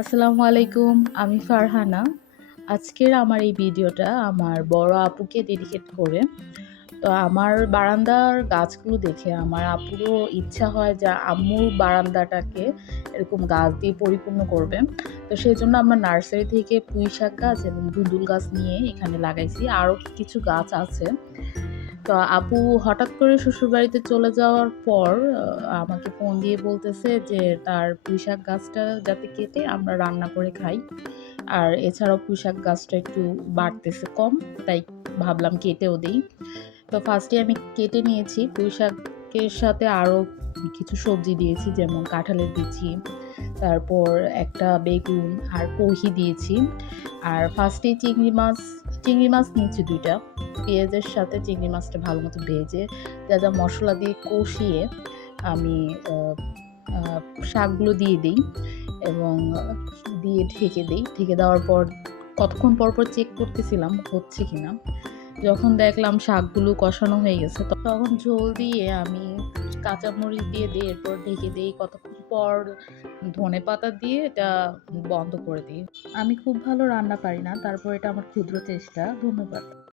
আসসালামু আলাইকুম। আমি ফারহানা। আজকের আমার এই ভিডিওটা আমার বড় আপুকে ডেডিকেট করে। তো আমার বারান্দার গাছগুলো দেখে আমার আপুরও ইচ্ছা হয় যে আম্মুর বারান্দাটাকে এরকম গাছ দিয়ে পরিপূর্ণ করবে। তো সেজন্য আমরা নার্সারি থেকে পুঁইশাক গাছ এবং ধুন্দুল গাছ নিয়ে এখানে লাগাইছি। আরও কিছু গাছ আছে। তো আপু হঠাৎ করে শ্বশুরবাড়িতে চলে যাওয়ার পর আমাকে ফোন দিয়ে বলতেছে যে তার পুঁইশাক গাছটা যাতে কেটে আমরা রান্না করে খাই। আর এছাড়াও পুঁইশাক গাছটা একটু বাড়তেছে কম, তাই ভাবলাম কেটেও দেই। তো ফার্স্টে আমি কেটে নিয়েছি। পুঁইশাকের সাথে আরও কিছু সবজি দিয়েছি, যেমন কাঁঠালের বিচি, তারপর একটা বেগুন আর কহি দিয়েছি। আর ফার্স্টেই চিংড়ি মাছ নিয়েছি ২টা। পেঁয়াজের সাথে চিংড়ি মাছটা ভালো মতো ভেজে যা যা মশলা দিয়ে কষিয়ে আমি শাকগুলো দিয়ে দিই এবং দিয়ে ঢেকে দিই। ঢেকে দেওয়ার পর কতক্ষণ পর পর চেক করতেছিলাম হচ্ছে কিনা। যখন দেখলাম শাকগুলো কষানো হয়ে গেছে তখন ঝোল দিয়ে আমি কাঁচামরিচ দিয়ে দিই, এরপর ঢেকে দিই। কতক্ষণ পর ধনেপাতা দিয়ে এটা বন্ধ করে দিই। আমি খুব ভালো রান্না পারি না, তারপর এটা আমার ক্ষুদ্র চেষ্টা। ধন্যবাদ।